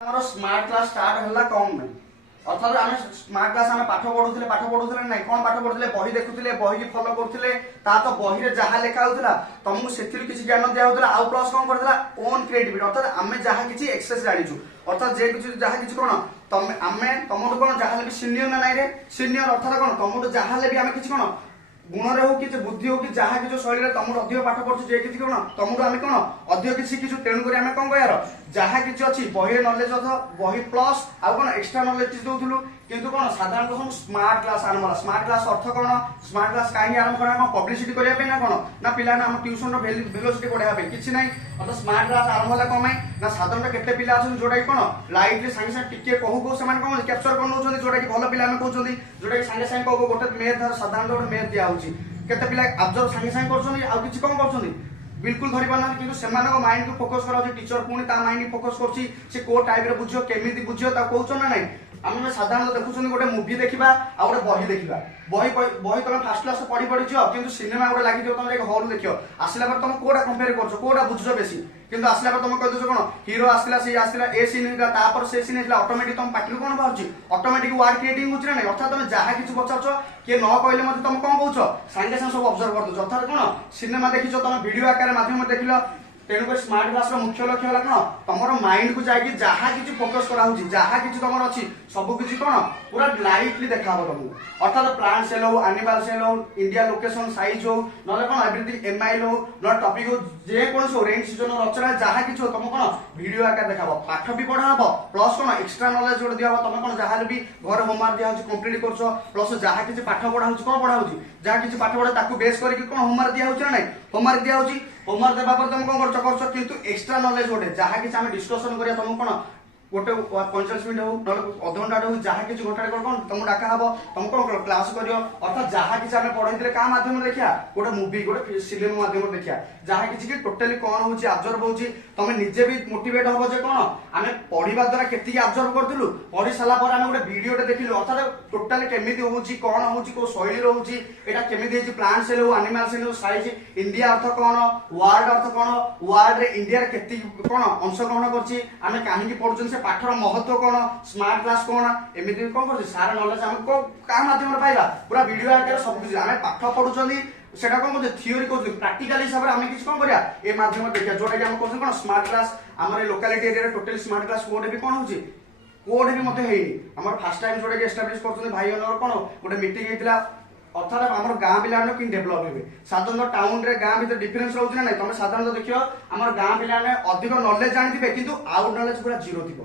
ଆମର smart class start ହେଲା କମ ନାହିଁ ଅର୍ଥାৎ ଆମେ ସ୍ମାର୍ଟ କ୍ଲାସ ଆମେ ପାଠ ପଢୁଥିଲେ ନାଇଁ କଣ ପାଠ ପଢୁଥିଲେ ବହି ଦେଖୁଥିଲେ ବହି ଫଲୋ କରୁଥିଲେ ତା ତ ବହିରେ ଯାହା ଲେଖା ହଉଥିଲା ତମକୁ ସେଥିରୁ କିଛି ଜ୍ଞାନ ଦିଆ ହଉଥିଲା ଆଉ ପ୍ଲସ୍ କଣ କରୁଥିଲା ଓନ୍ କ୍ରିଏଟିଭିଟି ଅର୍ଥାৎ ଆମେ ଯାହା କିଛି ଏକ୍ସେସ ଜାଣିଛୁ ଅର୍ଥାৎ ଯେ କିଛି ଯାହା କିଛି କଣ ତମେ ଆମେ ତମଠୁ କଣ ଯାହା ବି ସିନିୟର ନା ନାଇଁ ରେ ସିନିୟର ଅର୍ଥାৎ କଣ ତମଠୁ ଯାହା ବି ଆମେ କିଛି କଣ गुण हो कि बुद्धि हो कि जहाँ कि शैली तुम अधिक पाठ पढ़ु जे कि कौन तुमको आम कौन अधिक किसी शिखीचु तेणुक आम कौन कह जहाँ कि अच्छी बही नॉलेज बही प्लस आउ कौन एक्सट्रा नॉलेज किसी दौलू किंतु कौन साधारण सब स्मार्ट क्लास आरंभ होला स्मार्ट क्लास अर्थ कौन स्मार्ट क्लास कहीं आरंभ करा कौन पब्लिसिटी करने ना कौन ना पिला आम ट्यूशन वेलोसिटी बढ़ाया किसी ना अर्थात स्मार्ट क्लास आरंभ होला कौन ना साधारण केते पिला अच्छा जोटा कौन लाइव सागे सागे टिके कहू कहू से कौन कैप्चर कर नौ जोटा कि भल पिला कहते जोटा कि सागे सागे कहू गोटे मेथ साधारण गोटे मेथ दिया केते पिला ऑब्जर्व सागे सागे करछोनी आ किछि कम करछोनी बिल्कुल धरि पाना किंतु सेमानक माइंड को फोकस करा टीचर पुणी ता माइंड फोकस करछि से को टाइप रे बुझियो केमिति बुझियो ता कहउछो ना नै आम साधारण देखुछन गोटे मूवी देखा आ गोटे बही देखा बही तुम फास्ट क्लास पढ़ी पढ़ी जाओ कि सिनेमा गोटे लगी तुम हल देख आसला तुम कोटा कंपेयर कर कोटा बुझ बेसी किंतु आसला तुम कह कौन हीरो आसला सी आसला ए सीन से सीन है ऑटोमेटिक तुम पार्टी कौन बाहर ऑटोमेटिक वर्ड क्रिएटिंग होची ना अर्थात तुम जहाँ किसी पचार किए न कहले मत तुम कौन कौच सागे सागे सब ऑब्जर्व कर दो अर्थात कौन सिनेमा देखी तुम वीडियो आकार माध्यम देख तेणुक स्मार्ट क्लास मुख्य लक्ष्य है कौन तुम माइंड को जाकि जहाँ किसी फोकस करा जहाँ किसी तुम अच्छी सब किसी कौन पूरा लाइटली देखा तुमको अर्थात प्लांट सेल हो एनिमल सेल हो इंडिया लोकेशन साइज हो ना कौन एवरीथिंग एमआईएल हो ना टॉपिक हो जेकोसी हो रेन सीजन रचना जहाँ किसी हो तुम कौन वीडियो आकार देखा पाठ भी पढ़ा हम प्लस कौन एक्सट्रा नॉलेज गोटे दिया तुम कौन जहाँ भी घर होमवर्क दिया कंप्लीट कर प्लस जहाँ किसी पाठ पढ़ा कौन पढ़ा जहाँ किसी पाठ पढ़ा बेस करके कौन होमवर्क दिया ना होमवर्क दिया होमवर्क देवा पर तुम कौन कर किंतु एक्सट्रा नॉलेज गोटे जहाँ किसी आम डिस्कसन करिया तुम कौन गोटे 45 मिनट हो अध घंटा हो जहाँ किसी घंटा कौन तुमको डाका हम तुम कौन क्लास कर अर्थात जहाँ किसी आम पढ़े क्या माध्यम देखा गोटे मुवी गोटे सिनेमा माध्यम देखा जहाँ किसी टोटाली कौन हो ऑब्जर्व हो तुम निजे भी मोटिवेट हम जे कौन आम पढ़ा द्वारा के ऑब्जर्व करूँ पढ़ी सारा आम गोटे वीडियो देखिलु अर्थात टोटाली केमी हो कौन हो शैली रोचे यहाँ केमी प्लांट सेल हो एनिमल सेल हो साइज इंडिया अर्थ कौन वर्ल्ड अर्थ कौन वर्ल्ड रे इंडिया के कौन अंशग्रहण कर कहीं पढ़ुं से पाठर महत्व कौन स्मार्ट क्लास कौन एमती कौन कर सारा नॉलेज आम क्या माध्यम पाइला पूरा वीडियो आकार सब कुछ आम पाठ पढ़ुं सेटा कौन कहते थियोरी कहते प्रैक्टिकल हिसाब से आम किसी कौन करा ए माध्यम देखा जोटा कि आम कहते कौन स्मार्ट क्लास आम locality area total smart class code भी कौन हो कोड भी मत है आम फास्ट टाइम जोटा कि एस्टाब्लिश कर भाई कौन गोटे मीटिंग होता अर्थात आम गाँ पिला कि डेभलप हे साधारण टाउन रे गाँ भर डिफरेन्स रोचे ना तुम साधारण देख आम गाँ पिला अधिक नॉलेज जानी कि आउट नॉलेज पूरा जीरो थी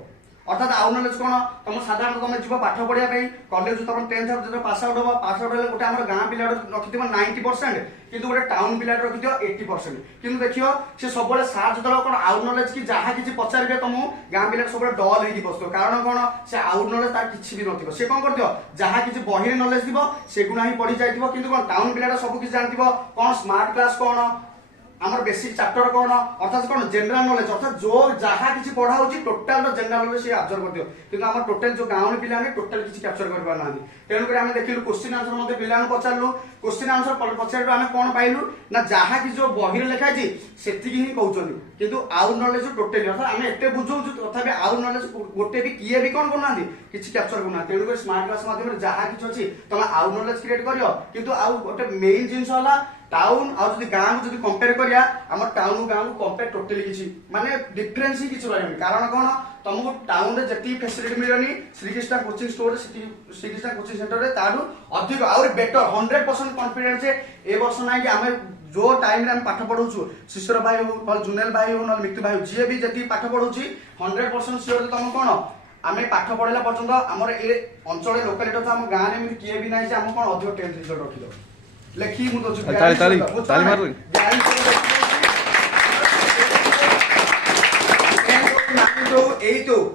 अर्थात आउट नॉलेज कौन तुम साधारण तुम जीव पाठ पढ़ाई कॉलेज तुम 10th जो पास आउट हम पास आउट गोटे आम गाँ पिला रखि 90% किंतु गोटे टाउन पिला रखि 80% किंतु देखियो से सब सार जो कौन आउट नॉलेज कि जहाँ किसी पचारे तुम गाँ पिला सब डल हो बसो कारण कौन से आउट नॉलेज तार किसी भी नथिबो से कौन कर जहाँ किसी बही नॉलेज थी सेगुणा ही पढ़ी जाइए किंतु कौन टाउन पिला सब किसी जानथिबो कौन स्मार्ट क्लास कौन आमर बेसिक चैप्टर कौन अर्थात कौन जनरल नॉलेज अर्थात जो जहाँ किसी पढ़ा टोटाल जनरल नॉलेज से ऑब्जर्व कर दियो किंतु आम टोटाल जो गाँव पिला टोटाल किसी कैप्चर कर पाना तेणुक आम देखिलु क्वेश्चन आंसर पिला पचारू क्वेश्चन आंसर पचार आम कौन पाइलु ना जहाँ कि जो बही लिखाई से ही कहते किंतु आउट नॉलेज टोटाली अर्थात आम एत बुझाऊ तथापि आउट नॉलेज गोटे भी किए भी कौन करना किसी कैप्चर करना तेणुक स्मार्ट क्लास माध्यम जहाँ किसी अच्छी तुम आउट नॉलेज क्रिएट कर किंतु आउ गोटे मेन जिन टाउन आउ गाँव को कंपेयर करिया आम टाउन गाँव को कंपेयर टोटली किसी माने डिफरेंस ही किसी रही कारण कौन तुमको टाउन रे जी फैसिलिटी मिलनी Shrikrishna coaching store Shrikrishna coaching centre रे तारू अधिक आउर बेटर 100% कॉन्फिडेंस ए वर्ष ना कि आम जो टाइम रे पाठ पढ़ाऊँ शिशर भाई हो जुनेल भाई हो ना मितु भाई जी भी जी पाठ पढ़ाऊँ 100% सियोर तुम कौन आम पाठ पढ़ला पर्यंत आम ए अंचल लोकालिटी आम गाँव में किए भी ना आम कौन अधिक 10th रिजल्ट रखिद लेखी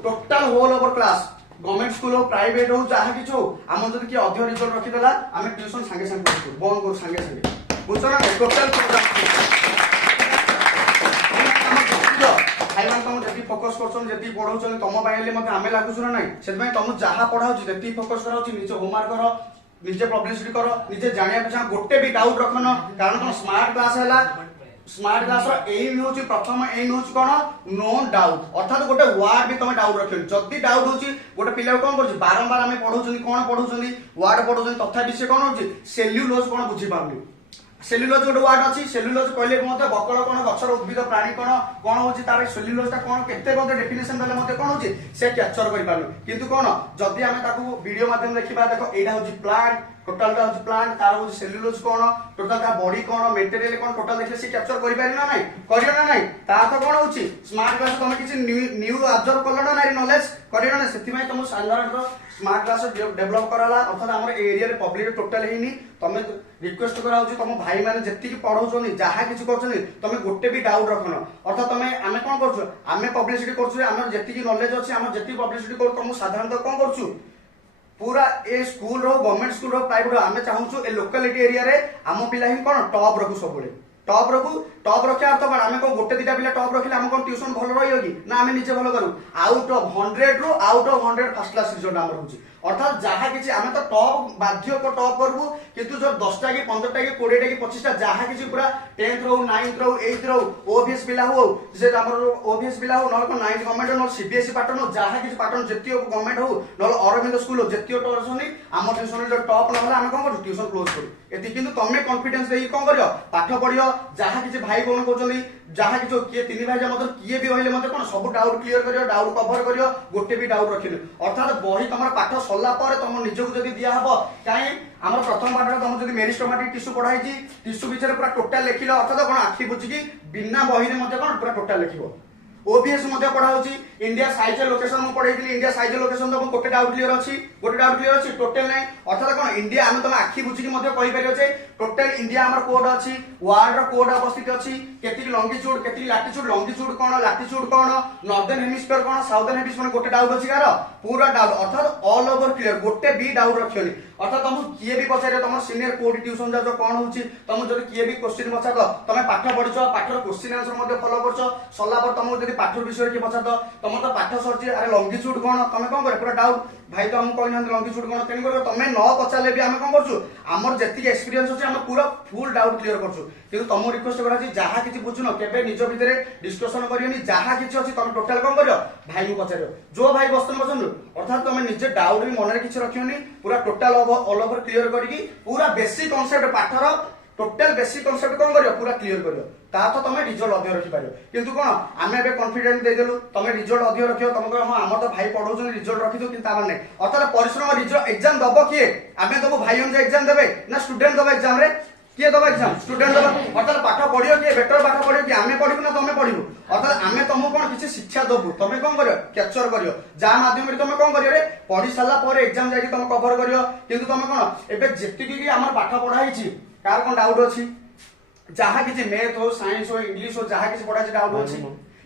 total whole over class government school हो प्राइवेट हो जहाँ कि हो आम जब किए अधिक रिजल्ट रखीदेला आम ट्यूशन सागे सागे बंद करूँ सागे सागे बुझ ना टोटाल भाई मान तुम जी फोकस कर पढ़ाऊँ तुम आम लगुच ना ना तुम जहाँ पढ़ाऊँ जी फोकस कर निज होमवर्क कर निजे पब्लिसिटी कर निजे जाना चाह गोटे भी डाउट रखन कारण तुम स्मार्ट क्लास है स्मार्ट क्लास एम हूँ प्रथम एम हूँ कौन नो डाउट अर्थात गोटे वार्ड भी तुम डाउट रख जदि डाउट होची गोटे पिला कौन कर बारंबार आम पढ़ाऊँ कौन पढ़ाऊँ वार्ड पढ़ाऊँ तथापि सी कौन हो सेल्युलोज कौन बुझी पाऊनी सेल्युलोज गोटे वार्ड अच्छी सेल्युलोज कहले बकल कौन गचर उद्भिद प्राणी कौन कौन हो तार सेल्युलोजटा कौन केते डेफिनेशन देले कौन हो से कैप्चर कर पारु किंतु कौन जदि आम वीडियो माध्यम देखा देख यहाँ हूँ प्लांट टोटाल हूँ प्लांट तार हूँ सेल्युलोज कौन टोटाल ता बॉडी कौन मेटेरियल कौन टोटाल देखिए सी कैप्चर कर पारि ना नहीं करियो ना नहीं ता तो कौन हो स्मार्ट क्लास तुम किसी न्यू ऑब्जर्व कल ना नहीं नॉलेज करियो ना से तुम साधारण स्मार्ट क्लास डेभलप कराला अर्थात आम एरिया पब्लिक टोटाल है तुम रिक्वेस्ट करा तुम भाई मैंने जी पढ़ाऊँ जहाँ किसी कर तुम गोटे भी डाउट रखन अर्थात तुम आम कौन कर पब्लिसिटी कर जी नॉलेज अच्छे आम जी पब्लिसिटी कर तुम साधारणतः कौन कर पूरा ए स्कूल रो गवर्नमेंट स्कूल रो प्राइवेट रो आमे चाहूछु ए लोकालिटी एरिया रे आम पिला ही कोन टॉप रखु सबले टॉप रखिया अर्थ कोन आमे को गोटे दिटा पिला टॉप रखिले आम कोन ट्यूशन भलो रहियो कि ना आमे निजे भलो करू आउट ऑफ 100 रो out of 100 first class result आम रहउची अर्थात जहाँ किसी आम तो टॉप बाध्य को टॉप करबू किंतु जो 10टा कि 15टा कि 20टा कि 25टा जहाँ किसी पूरा 10th रो 9th रो 8th रो ओबीएस पिला हो जे हमर ओबीएस पिला हो न 9th गवर्नमेंट न सीबीएसई पैटर्न हो जहाँ किसी पैटर्न जतियो गवर्नमेंट हो न अरविंद स्कूल हो जतियो टॉर्सनी आम ट्यूशन जो टॉप न होला आम कोन करू ट्यूशन क्लोज करू एति किंतु तमे कॉन्फिडेंस देई कोन करियो पाठ पढियो जहाँ किसी भाई कोन कहउछनी जहाँ किसी किए तीन भाई जा मतलब किए भी रहले मतलब कोन सब डाउट क्लियर करियो डाउट कवर करियो गोटे भी डाउट रखिनो अर्थात बही तमर पाठ सल्ला पर तुम निजको जदि दिया हबो काई हमर प्रथम पाठ तुम जदि मेरिस्टोमेटिक टिश्यू पढ़ाई छी टिश्यू बिचारे पूरा टोटल लिखिलो अर्थात कोन आखि बुझी बिना बही रे मते कोन पूरा टोटल लिखिबो ओबीएस मध्य पढ़ा होची इंडिया साइज लोकेशन मु पढ़ाई इंडिया साइज लोकेशन तो गोटे डाउट क्लियर अछि टोटल नै अर्थात कोन इंडिया हम तुम आखि बुझी कि मध्य कहि परियो जे टोटल इंडिया हमर कोड अछि वर्ल्ड रो कोड अवस्थित अछि केति लॉन्गिट्यूड केति लैटिट्यूड लॉन्गिट्यूड कोन लैटिट्यूड कोन नॉर्दर्न हेमिस्फीयर कोन साउदर्न हेमिस्फीयर गोटे डाउट अछि यार पूरा डाउट अर्थात ऑल ओवर क्लियर गोटे भी डाउट रखियोनी अर्थात तुम किए भी पचारे तुम सीनियर कोड ट्यूशन जा कोन होची तुम जदि किए भी क्वेश्चन पचार तुम पाठ पढिछो पाठर क्वेश्चन आंसर मध्य फॉलो करछो सल्ला पर तुम जदि पाठ विषय के पचार तुम तो पाठ सरछि अरे लॉन्गिट्यूड कोन तुम कोन करे पूरा डाउट भाई तो हम कहि न लॉन्गिट्यूड कोन तेन कर तुम न पचारले भी हम कोन करछु हमर जति एक्सपीरियंस अछि हम पूरा फुल डाउट क्लियर करछु किंतु तुम रिक्वेस्ट करा छी जहा किछि बुझुनो केबे निज भितरे डिस्कशन करियोनी जहा किछि अछि तुम टोटल कोन करियो भाई को पचारियो जो भाई बस्तन बसनु अर्थात तुम निजे डाउट भी मन रे किछि रखियोनी पूरा टोटल ऑल ओवर क्लियर करिकी पूरा बेसिक कांसेप्ट पाठर टोटल बेसिक कांसेप्ट कोन करियो पूरा क्लियर करियो ता तो तुम रिजल्ट अधिक रखि पारियो किंतु कोन आमे बे कॉन्फिडेंट दे देलु तुम रिजल्ट अधिक रखियो तुम कह हां हमर तो भाई पढौछन रिजल्ट रखि दो किंतु आमे नै अर्थात परिश्रम रिजल्ट एग्जाम दबो किए आमे दबो भाई हम जे एग्जाम देबे ना स्टूडेंट दबो एग्जाम रे किए दबो एग्जाम स्टूडेंट दबो अर्थात पाठ पढियो कि बेटर पाठ पढियो कि आमे पढिबो ना तुम पढिबो अर्थात आमे तुमको कोन किछि शिक्षा दबु तुम कोन करियो कैप्चर करियो जा माध्यम रे तुम कोन करियो रे पढि साला पर एग्जाम जाई तुम कवर करियो किंतु तुम कोन एबे जेति कि हमर पाठ पढाई छी कार कोन डाउट अछि जहाँ किसी मैथ हो साइंस हो इंग्लिश हो जहाँ किसी पढ़ा डाउट अच्छी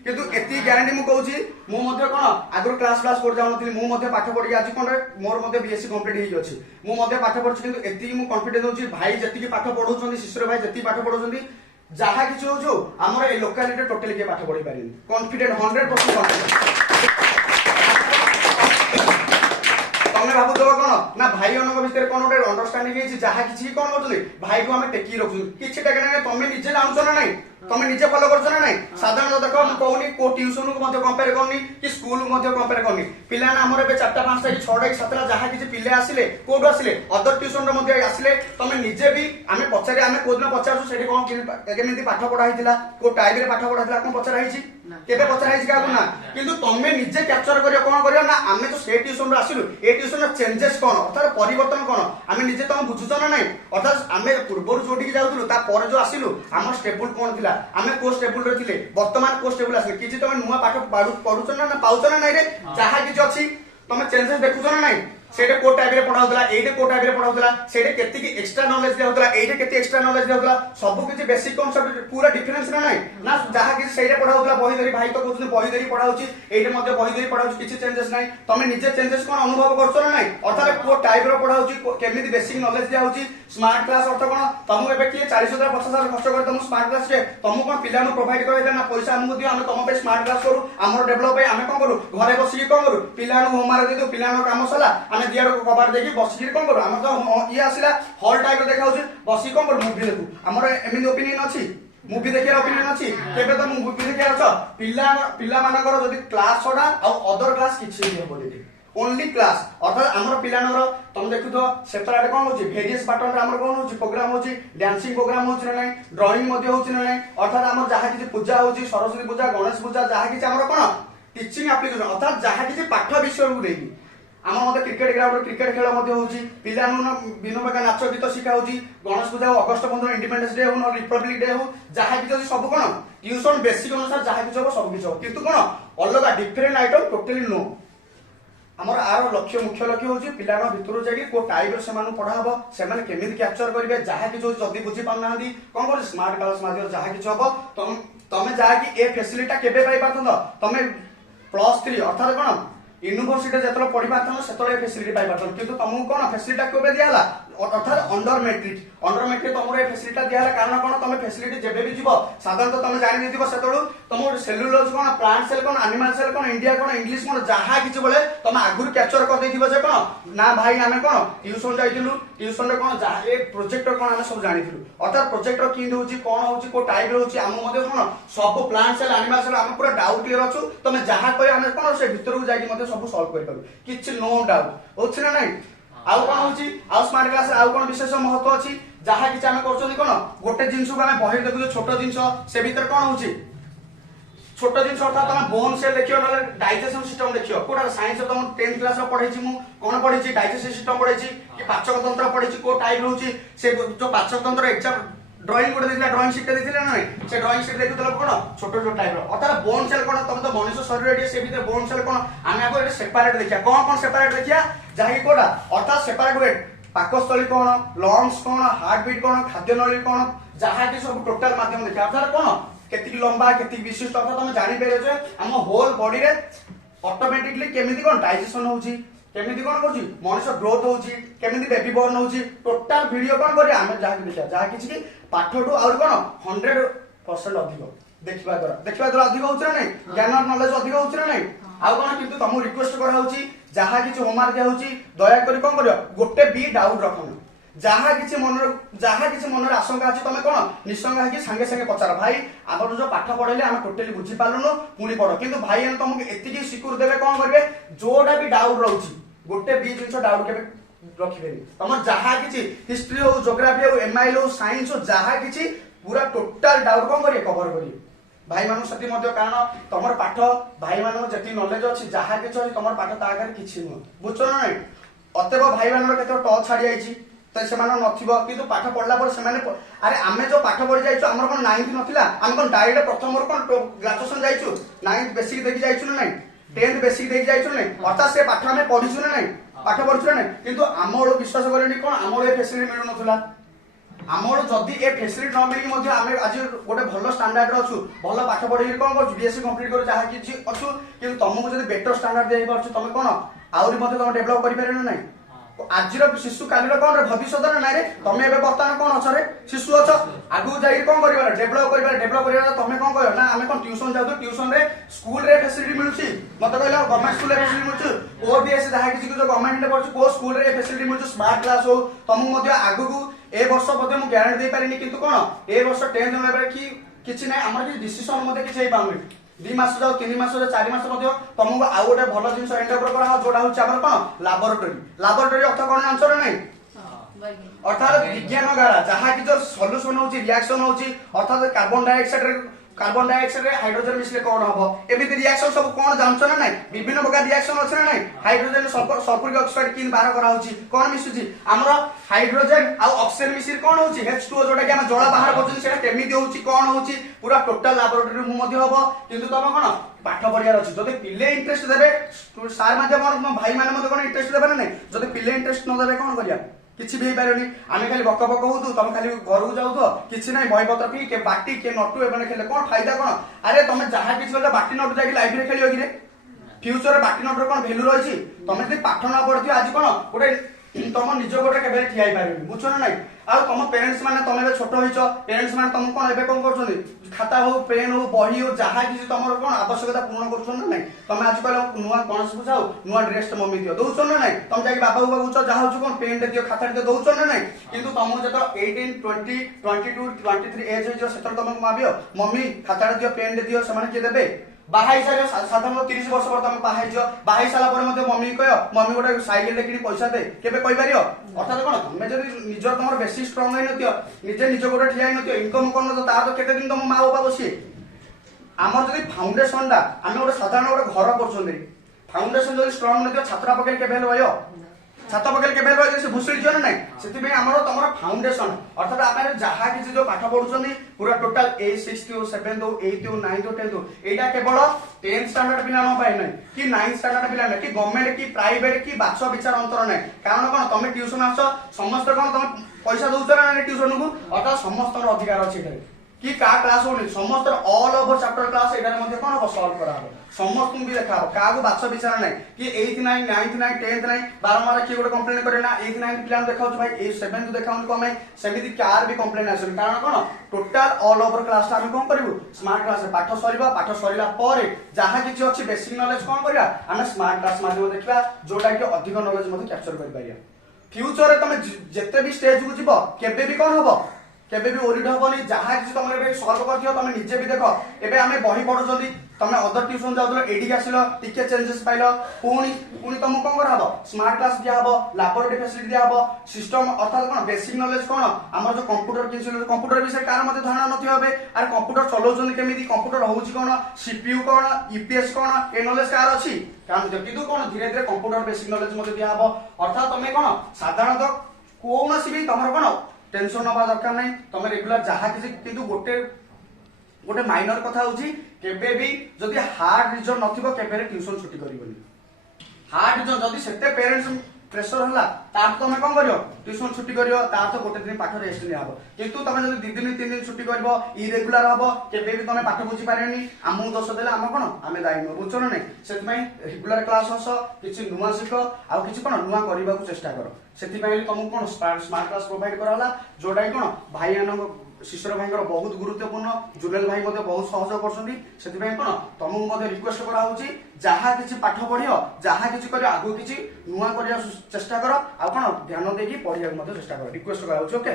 किंतु एति ग्यारंटी मु कहूची मु मध्य कोन आगु क्लास कर जाउ नथि मु मध्य पाठ पढी आज कोन मोर मध्य बीएससी कंप्लीट हेइ अछि मु मध्य पाठ पढछि किंतु एति मु कॉन्फिडेंस होची भाई जति पाठ पढौछन शिष्य भाई जति पाठ पढौछन जहाँ किछि हो जो हमर ए लोकालिटी टोटली के पाठ पढी पारिन कॉन्फिडेंट 100% कॉन्फिडेंट तमे भाबु तो कोन ना भाई अनक भितर कोन ओटे अंडरस्टैंडिंग हेछि जहाँ किछि कोन करथुली भाई को हमें टेकी रखु किछि टेके नै तमे निजे जानछो ना नै तमे निजे फॉलो करछो ना नै साधारण देखो हम कहूनी को ट्यूशन को मध्य कंपेयर करनी कि स्कूल को मध्य कंपेयर करनी पिला ना हमर बे 4टा 5टा कि 6टा कि 7टा जहाँ किछि पिले आसिले कोड आसिले अदर ट्यूशन रे मध्य आसिले तमे निजे भी हमें पचारे हमें कोदन पचारछु सेठी कोन केमिति पाठ पढा हितिला को टाइम रे पाठ पढा हितिला कोन पचार हिछि केबे पचार हिछि काबु ना किंतु तमे निजे कैप्चर करियो कोन करियो ना हमें तो से ट्यूशन रे आसिलु ए ट्यूशन रे चेंजेस कोन अर्थात परिवर्तन कोन हमें निजे तम बुझुछ ना नै अर्थात हमें पूर्व जोटी कि जाउथुलु ता पर जो आसिलु हमर स्टेबल कोन थिला हमें को स्टेबल रे थिले वर्तमान को स्टेबल आसिले किछि तमे नुवा पाठ पढुछ ना पाउछ ना नै रे जहा किछि अछि तमे चेंजेस देखुछ ना नै सेटे को टाइप रे पढाउतला एटे को टाइप रे पढाउतला सेटे केति की एक्स्ट्रा नॉलेज दियाउतला एटे केति एक्स्ट्रा नॉलेज दियाउतला सब किछि बेसिक कांसेप्ट पूरा डिफरेंस ना नै ना जहा कि सेटे पढाउतला बही धरी भाई तो कहउछ बही धरी पढाउची एटे मध्ये बही धरी पढाउची किछि चेंजेस नै तमे निजे चेंजेस कोन अनुभव करछो ना नै अर्थात को टाइप रे पढाउची केमिति बेसिक नॉलेज दियाउची स्मार्ट क्लास अर्थ कोन तमु एबे कि 40,000 50,000 खर्च कर तमु स्मार्ट क्लास रे तमु कोन पिला नु प्रोवाइड करे ना पैसा हमहु दियो हम तम पे स्मार्ट क्लास करू हमर डेवलप पे हम कोन करू घरे बसी कोन करू पिला नु होमवर्क दे दो पिला नु काम सला हम दियार को कवर देखि बसी कोन करू हम तो ये आसिला हॉल टाइप रे देखाउची बसी कोन करू मूवी देखू हमर एमिन ओपिनियन अछि मुवी देखिए ओपिनियन अछि केबे तो मुवी देखिए अछ पिला मानकर जदी क्लास छोडा आ अदर क्लास किछि नै होबोली ओनली क्लास अर्थात हमर पिलानर तुम देखु तो सेपरेट कोन होची वेरियस पैटर्न रे हमर कोन होची प्रोग्राम होची डांसिंग प्रोग्राम होची नै ड्राइंग मध्ये होची नै अर्थात हमर जहा किछि पूजा होची सरस्वती पूजा गणेश पूजा जहा किछि हमर कोन टीचिंग एप्लीकेशन अर्थात जहा किछि पाठ विषय को देई आम मत क्रिकेट ग्राउंड क्रिकेट खेल हो विभिन्न प्रकार नाच गीत शिखा हो गणेश पूजा हो अगस्ट 15 इंडिपेंडेंस डे हो रिपब्लिक डे हो जहाँ कि सब कौन ट्यूशन बेसिक अनुसार जहाँ कि हम सब किसी हम किंतु कौन अलग डिफरेंट आइटम टोटली नो आमर आर लक्ष्य मुख्य लक्ष्य हूँ पिला भितर जाकि को टाइप से पढ़ा हम से केमी कैप्चर करेंगे जहाँ कि जदि बुझी पाना कौन कर स्मार्ट क्लास माध्यम जहाँ कि हम तुम जहाँकि ए फैसिलिटी केबे पाई पारथन तुम +3 अर्थात कौन यूनिवर्सिटी जो पढ़ी पार्थ से फैसिलिटी पाई पार्थ किंतु तुमको कौन फैसिलिटी केबे दिया अर्थात अंडर मैट्रिक तुमको ये फैसिलिटी दिया कारण कौन तुम फैसिलिटी जब भी जीव साधारणतः तुम जानी देथिबो सेतळु तुम सेलुलोज कौन प्लांट सेल कौन एनिमल सेल कौन इंडिया कौन इंग्लिश कौन जहाँ किसी बेले तुम आगुरी कैप्चर कर देथिबो जे कौन ना भाई आमे कौन ट्यूशन जाइथिलु ट्यूशन रे कौन जहाँ ए प्रोजेक्टर कौन आमे सब जानिथिलु अर्थात प्रोजेक्टर किंद होची कौन होची को टाइप होची आम मध्ये कौन सब प्लांट सेल एनिमल सेल आमे पूरा डाउट क्लियर अछु तुम जहाँ कहि आमे कौन से भीतर को जाई मध्ये सब सॉल्व कर पाबु किछ नो डाउट होछि ना नहीं आउ कौन होची आउ स्मार्ट क्लास आउ कौन विशेष महत्व अछि जहाँ कि आमे करछोनी कौन गोटे जिंस को आमे बहिर देखु छोट जिंस से भीतर कौन होची छोट जिंस अर्थात तुम बोन सेल देखियो ना डाइजेशन सिस्टम देखियो कोडा साइंस तुम 10th क्लास रो पढैछि मु कौन पढैछि डाइजेशन सिस्टम पढैछि कि पाचक तंत्र पढैछि को टाइप होची से जो पाचक तंत्र एग्जाम ड्राइंग गोटे देथिला ड्राइंग शीट देथिला ना से ड्राइंग शीट देखु तले कोन छोट छोट टाइप रो अर्थात बोन सेल कोन तुम तो मनुष्य शरीर रे से भीतर बोन सेल कोन आमे आको एटे सेपरेट देखिया कोन सेपरेट देखिया जाहि कोडा अर्थात सेपरेट वेट पाकस्थली कोन लंग्स कोन हार्ट बीट कोन खाद्य नली कोन जहा कि सब टोटल माध्यम देखिया अर्थात कोन केति लंबा केति विशिष्ट अर्थात तुम जानि पेरे जे हम होल बॉडी रे ऑटोमेटिकली केमिति कोन डाइजेशन होउची केमिति कोन करछि मनुष्य ग्रोथ होउची केमिति बेबी बॉर्न होउची टोटल वीडियो कोन करी आमे जहा कि देखिया जहा कि पाठटू और कोन 100% अधिक देखिबा द्वारा अधिक होउछ ना नहीं ज्ञान नॉलेज अधिक होउछ ना नहीं आ कोन किंतु तुम रिक्वेस्ट करा होउची जहा कि होमवर्क दिया होउची दया करी कोन करियो गोटे बी डाउट रखन जहा किछि मनर आशंका अछि तमे कोन निसंगा कि संगे संगे पचार भाई आबर जो पाठ पढले हम टोटली बुझी पालुनो पुनी पढो किंतु भाई हम तुमको एतिकी सिक्योर देबे कोन करबे जोडा भी डाउट रहउची गोटे बी जिंस डाउट केबे रखिबेनी तुम जहा किछि हिस्ट्री हो ज्योग्राफी हो एमआईएल हो साइंस हो जहा किछि पूरा टोटल डाउट कोन करिए कवर करिए भाई मानु सती मध्ये कारण तमर पाठ भाई मानु जति नॉलेज अछि जहा किछि अछि तमर पाठ ता आगे किछि न बुझछो ना नहीं अतएव भाई मानर केते टच छाडी आइछि त सेमान नथिबो किंतु पाठ पढला पर सेमाने अरे आमे जो पाठ पढि जाइछु हमर कोन 9th नथिला हम कोन डायरेक्ट प्रथम रो कोन ग्रेजुएशन जाइछु 9th बेसिक देखि जाइछु ना नहीं 10th बेसिक देखि जाइछु नहीं अर्थात से पाठ हमें पढिछु ना नहीं पाठ पढिछु ना नहीं किंतु आमर विश्वास करेनी कोन आमर ए फैसिलिटी मिलु नथिला आमर जदि ए फैसिलिटी न मिली मध्ये आमे आज गोटे भलो स्टैंडर्ड रो अछु भलो पाठ पढि कोन करछु बीएससी कंप्लीट कर जहा कि अछु किंतु तुमको जदि बेटर स्टैंडर्ड देई परछु तमे कोन आउरी मध्ये तुम डेवलप करि पारे ना नहीं आजिर शिशु कालीर कौन रे भविष्य ना रे तुम एबे वर्तमान कौन अछ रे शिशु अछ आगु जाई कौन करिबा डेवलप करिबा तुम कौन कहयो ना आमे कौन ट्यूशन जाउ ट्यूशन रे स्कूल रे फैसिलिटी मिलुची मत कहलो गवर्नमेंट स्कूल रे फैसिलिटी मिलुची ओबीएस जहा कि जो गवर्नमेंट रे पढछु को स्कूल रे फैसिलिटी मिलुची स्मार्ट क्लास हो तुम मध्ये आगु को ए वर्ष मध्ये मु गारंटी दे पारिनी किंतु कोन ए वर्ष 10th लेवल की किछि नै हमर कि डिसिजन मध्ये किछि हे पाउनी 2 मास जाऊ 3 मास 4 मास मध्ये तुमको आउ गोटे भलो जिंस एंटरप्रेन्योर करा जोडा हो चाबर कोन लैबोरेटरी अर्थ कोन आंसर नै अर्थात विज्ञान गारा जहा कि जो सॉल्यूशन होची रिएक्शन होची अर्थात कार्बन डाइऑक्साइड रे हाइड्रोजन मिसले कोन हबो एमिति रिएक्शन सब कोन जानछ ना नै विभिन्न प्रकार रिएक्शन अछि ना नै हाइड्रोजन सल्फ्यूरिक ऑक्साइड किन बार करा होची कोन मिसुची हमरो हाइड्रोजन आ ऑक्सीजन मिसिर कोन होची H2O जोटा कि हम जळा बाहर करछन सेटा केमिति होची कोन होची पूरा टोटल लैबोरेटरी मु मध्ये हबो किंतु तम कोन पाठ पढियार अछि जदि पिले इंटरेस्ट देबे सार माध्यम भाई माने मध्ये कोन इंटरेस्ट देबे ना नै जदि पिले इंटरेस्ट न देबे कोन करिया किछि भी पारनी आमे खाली बक बक होतु तुम खाली घर को जाउ तो किछि नै बही पत्र पी के बाटी के नटु एबने खेले कोन फायदा कोन अरे तुम जहा किछि गले बाटी नटु जाकी लाइब्रेरी खेलियो कि रे फ्यूचर बाटी नटु कोन वैल्यू रहिछि तुम जदि पाठ न पढथियो आज कोन गोटे तुम निज गोटे केबे ठिया पारे बुझ ना नहीं आ तुम पेरेंट्स माने तुम ए छोट होइछ पेरेंट्स माने तुम कोन एबे कोन करछोनी खाता हो पेन हो बही हो जहा किसी तुमर कोन आवश्यकता पूर्ण करछो ना नहीं तुम आज कहलो नुआ गणेश पूजा हो नुआ ड्रेस मम्मी दियो दउछो ना नहीं तुम जाके बाबा बाबा उछ जहा होछ कोन पेन दे दियो खाता दे दउछो ना नहीं किंतु तुम जतो 18 20 22 23 एज हो जो सेतर तुमको माबियो मम्मी खाता दियो पेन दे दियो समान के देबे बाहाई सारे साधारण 30 वर्ष पर तुम बाहाई जो बाहाई साला पर मते मम्मी कयो मम्मी गोटे साइकिल दे किनी पैसा दे केबे कहि परियो अर्थात कोन तुम जदी निज तुमर बेसी स्ट्रांग होई नतियो निजे निज गोटे ठिया होई नतियो इनकम कोन तो ता तो केते दिन तुम मां बाबा बसी आमर जदी फाउंडेशन दा आमे गोटे साधारण गोटे घर करछोंदी फाउंडेशन जदी स्ट्रांग नतियो छात्रा पकेल केबे होयो छात पकेल केबे होयो से भुसुड़ी जियो ना नहीं सेति में हमर तमर फाउंडेशन अर्थात आपन जहा किछि जो पाठ पढुछोंदी पूरा टोटल 8 6 7 8 9 10 एटा केवल 10th स्टैंडर्ड पिला न पाइ नै कि 9th स्टैंडर्ड पिला नै कि गवर्नमेंट कि प्राइवेट कि बाछ विचार अंतर नै कारण कोन तमे ट्यूशन आछो समस्त कोन तमे पैसा दउछ ना ट्यूशन को अर्थात समस्त अधिकार अछि एटा कि का क्लास होनी समस्त ऑल ओवर चैप्टर क्लास एटा मध्ये कोन हो सॉल्व करा हो समस्त भी देखा हो का को बाछ विचार नै कि 8th 9 9th 9 10th 9 बारंबार कि गोटे कंप्लेन करे ना 8th 9th प्लान देखाउ भाई 7th देखाउन को हमें सेमिति कार भी कंप्लेन आसे कारण कोन टोटल ऑल ओवर क्लास हम कोन करिवु स्मार्ट क्लास पाठ सरीला पर जहा किछि अछि बेसिक नॉलेज कोन करिया हम स्मार्ट क्लास माध्यम देखिबा जोटा कि अधिक नॉलेज मध्ये कैप्चर करि पारिया फ्यूचर रे तमे जते भी स्टेज को जिवो केबे भी कोन होबो केबे भी ओरिड होबनी जहा किछि तमे एबे सॉल्व कर दियो तमे निजे भी देखो एबे हमें बही पढु जल्दी तमे अदर ट्यूशन जाउतलो एडी आसिलो टिके चेंजेस पाइलो पुनी तुम कोन कर हबो स्मार्ट क्लास दिया हबो लैबोरेटरी फैसिलिटी दिया हबो सिस्टम अर्थात कोन बेसिक नॉलेज कोन हमर जो कंप्यूटर किछि कंप्यूटर विषय कार मते धारणा नथि होबे आर कंप्यूटर चलाउछन केमिति कंप्यूटर होउछि कोन सीपीयू कोन ईपीएस कोन ए नॉलेज कार अछि काम किंतु कोन धीरे धीरे कंप्यूटर बेसिक नॉलेज मते दिया हबो अर्थात तमे कोन साधारणतः कोनोसी भी तमर कोन टेंशन नबा दरकार नहीं तुम रेगुलर जहा किसी किंतु गोटे माइनर कथा होची केबे भी जदी हार्ड रीजन नथिबो केबे रे ट्यूशन छुट्टी करिवनी हार्ड रीजन जदी सेते पेरेंट्स प्रेशर हला तार तुम कोन करियो ट्यूशन छुट्टी करियो तार तो गोटे दिन पाठ रेस्ट नि आबो किंतु तुम जदी 2 दिन 3 दिन छुट्टी करबो इरेगुलर हबो केबे भी तुम पाठ बुझी पारेनी हमु दोष देले हम कोन हमें दायी न बुझछो नै सेति पई रेगुलर क्लास हस किछि नुवा सिखो आ किछि कोन नुवा करबा को चेष्टा करो सेति पई तुमको कोन स्मार्ट क्लास प्रोवाइड कराला जोडा कोन भाई आनन शिशर भाई बहुत गुरुत्वपूर्ण जुलेल भाई मते बहुत सहयोग करछन्ती सेति पई कोन तुमको मते रिक्वेस्ट करा होची जहा किछि पाठ पढियो जहा किछि करियो आगु किछि नुवा करिया चेष्टा करो आ कोन ध्यान देकी पढिया मते चेष्टा करो रिक्वेस्ट करा होची ओके।